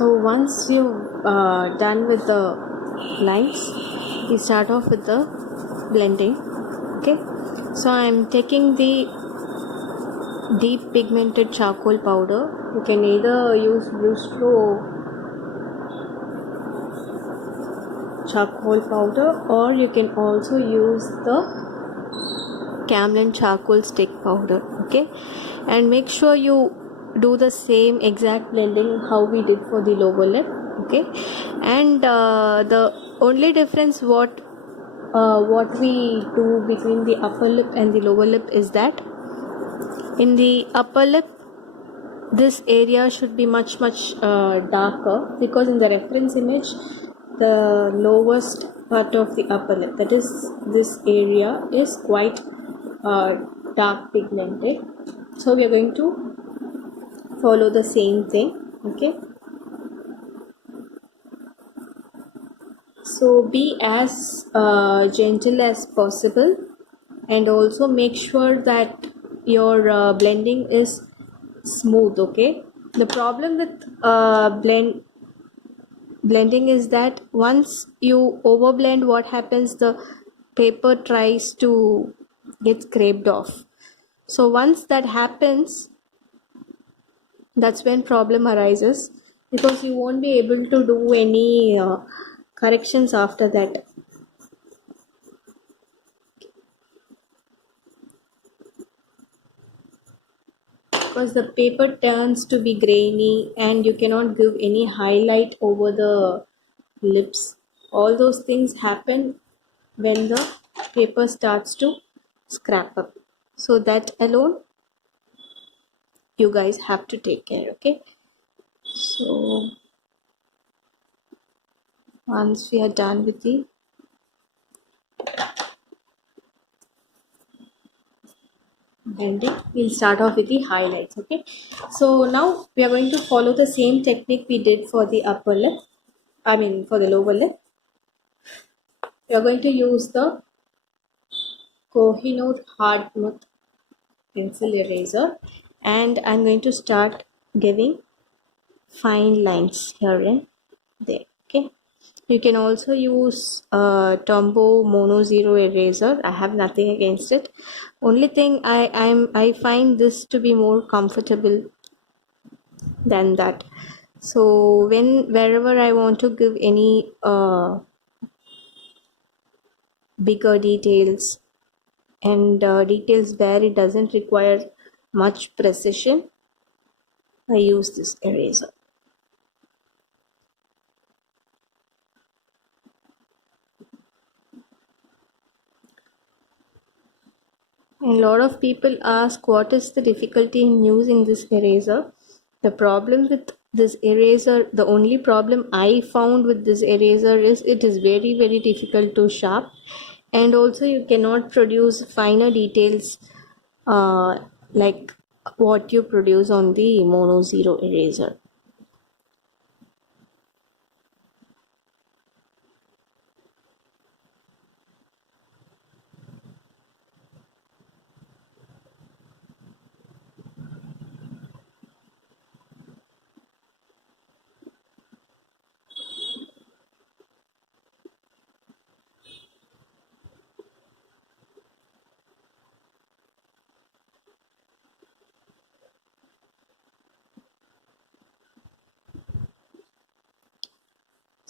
So once you've done with the lines, we start off with the blending. Okay, so I'm taking the deep pigmented charcoal powder. You can either use Blue charcoal powder, or you can also use the Camlin charcoal stick powder. Okay, and make sure you do the same exact blending how we did for the lower lip. Okay, and the only difference what we do between the upper lip and the lower lip is that in the upper lip this area should be much darker, because in the reference image the lowest part of the upper lip, that is this area, is quite dark pigmented. So we are going to follow the same thing. Okay, so be as gentle as possible, and also make sure that your blending is smooth. Okay, the problem with blending is that once you overblend, what happens, the paper tries to get scraped off. So once that happens, that's when problem arises, because you won't be able to do any corrections after that. Because the paper turns to be grainy and you cannot give any highlight over the lips. All those things happen when the paper starts to scrap up. So that alone you guys have to take care. Okay, so once we are done with the blending, we'll start off with the highlights. Okay, so now we are going to follow the same technique we did for the upper lip, for the lower lip. We are going to use the Kohinoor hard Mouth pencil eraser, and I'm going to start giving fine lines here and there. Okay, you can also use Tombow Mono Zero eraser. I have nothing against it. Only thing I find this to be more comfortable than that. So wherever I want to give any bigger details and details where it doesn't require much precision, I use this eraser. And a lot of people ask what is the difficulty in using this eraser. The problem with this eraser, the only problem I found with this eraser is it is very difficult to sharp, and also you cannot produce finer details like what you produce on the Mono Zero eraser.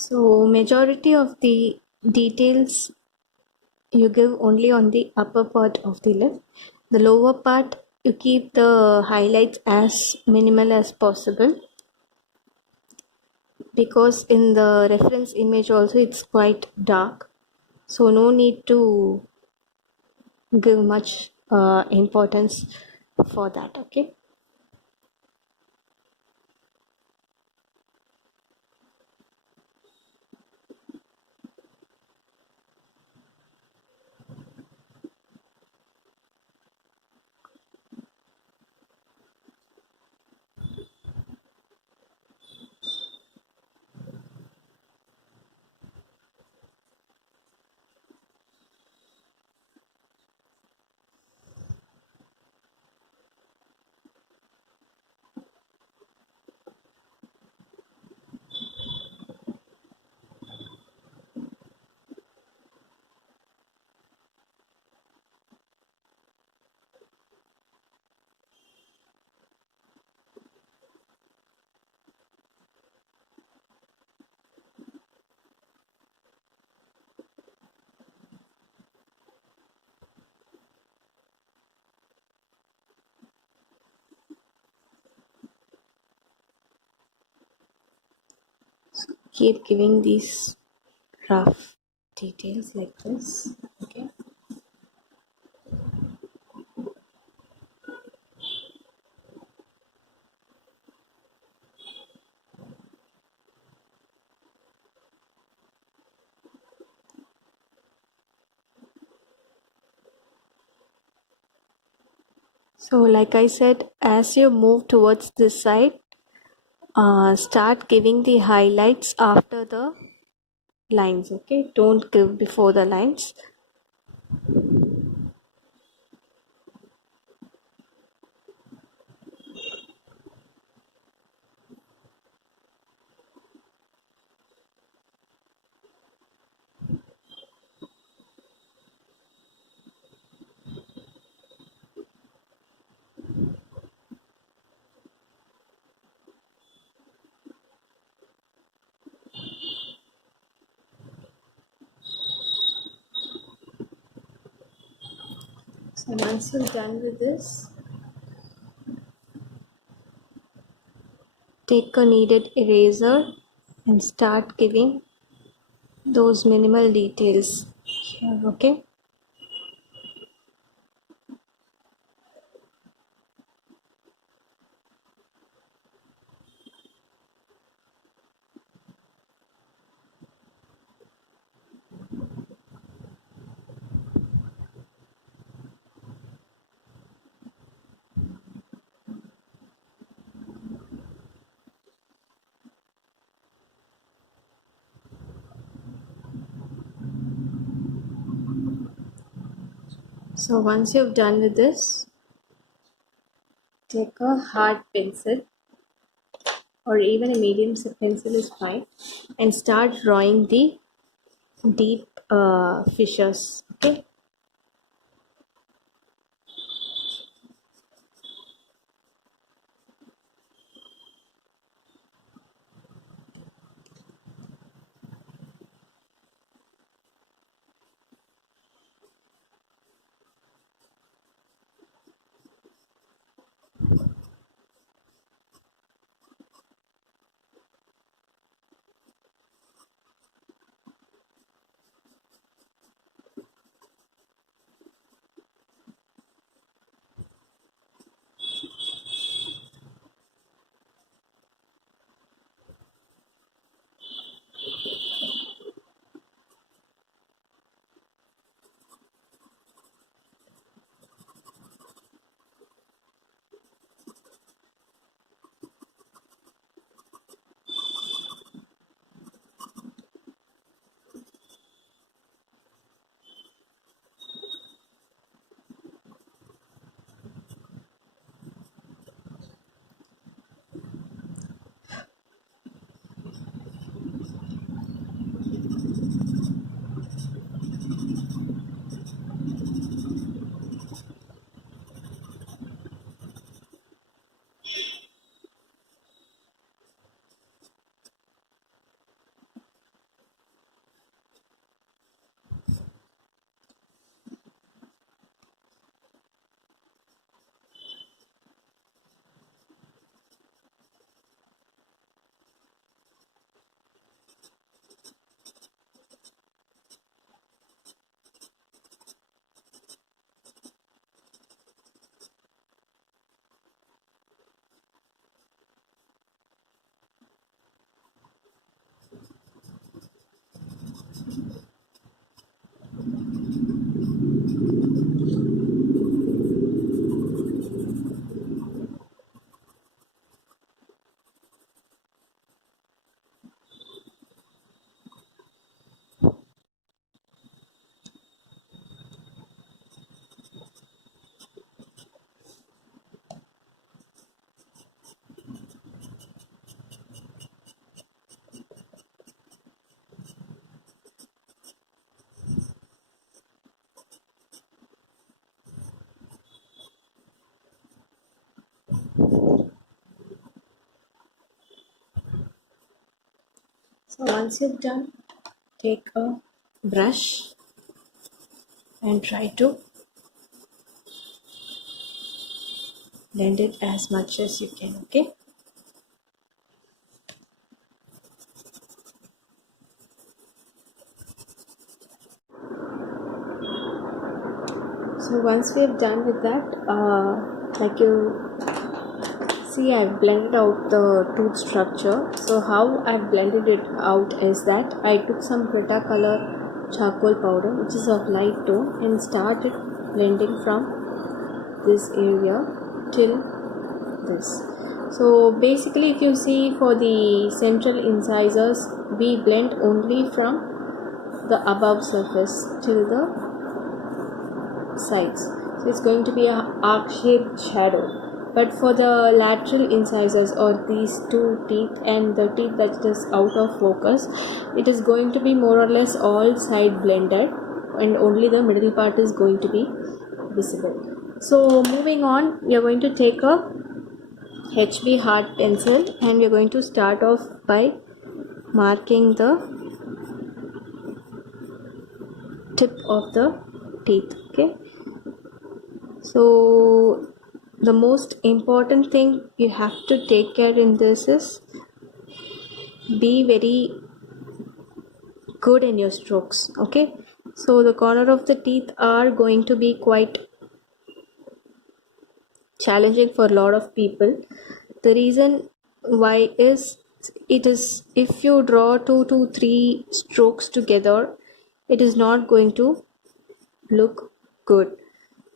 So majority of the details you give only on the upper part of the lip. The lower part you keep the highlights as minimal as possible, because in the reference image also it's quite dark, so no need to give much importance for that. Okay, keep giving these rough details like this. Okay. So like I said, as you move towards this side, start giving the highlights after the lines. Okay, don't give before the lines. So once you're done with this, take a kneaded eraser and start giving those minimal details here. Okay. So once you've done with this, take a hard pencil or even a medium pencil is fine and start drawing the deep fissures. Okay. So once you've done, take a brush and try to blend it as much as you can. Okay. So once we have done with that, like you see, I've blended out the tooth structure. So how I've blended it out is that I took some Brita color charcoal powder, which is of light tone, and started blending from this area till this. So basically, if you see, for the central incisors, we blend only from the above surface till the sides. So it's going to be a arc shaped shadow. But for the lateral incisors, or these two teeth and the teeth that is out of focus, it is going to be more or less all side blended, and only the middle part is going to be visible. So moving on, we are going to take a HB hard pencil, and we are going to start off by marking the tip of the teeth. Okay, so the most important thing you have to take care in this is be very good in your strokes. Okay, so the corner of the teeth are going to be quite challenging for a lot of people. The reason why is, it is, if you draw 2 to 3 strokes together, it is not going to look good.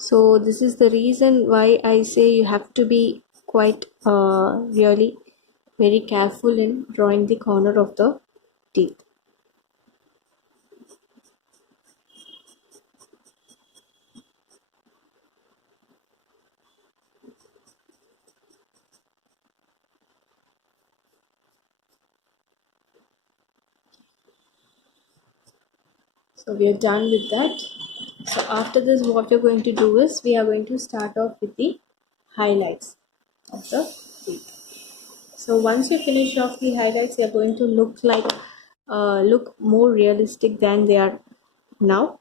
So this is the reason why I say you have to be quite really very careful in drawing the corner of the teeth. So we are done with that. So after this, what we're going to do is we are going to start off with the highlights of the teeth. So once you finish off the highlights, they are going to look more realistic than they are now.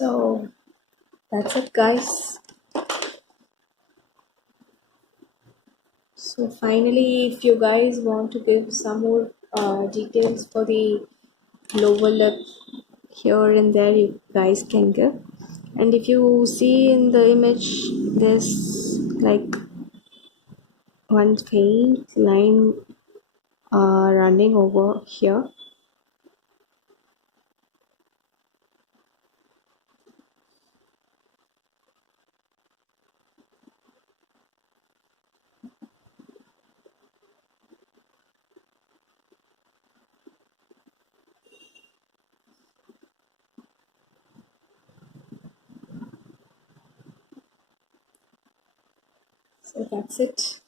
So that's it, guys. So finally, if you guys want to give some more details for the lower lip here and there, you guys can give. And if you see in the image, there's like one faint line running over here. So that's it.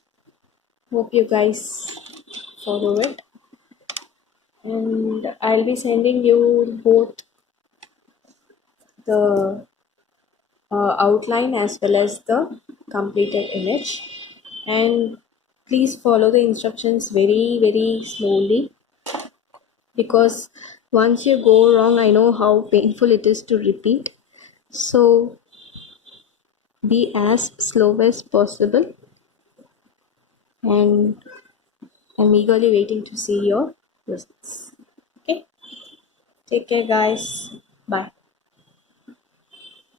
Hope you guys follow it. And I'll be sending you both the outline as well as the completed image. And please follow the instructions very, very slowly, because once you go wrong, I know how painful it is to repeat. So be as slow as possible, and I'm eagerly waiting to see your results. Okay, take care, guys. Bye.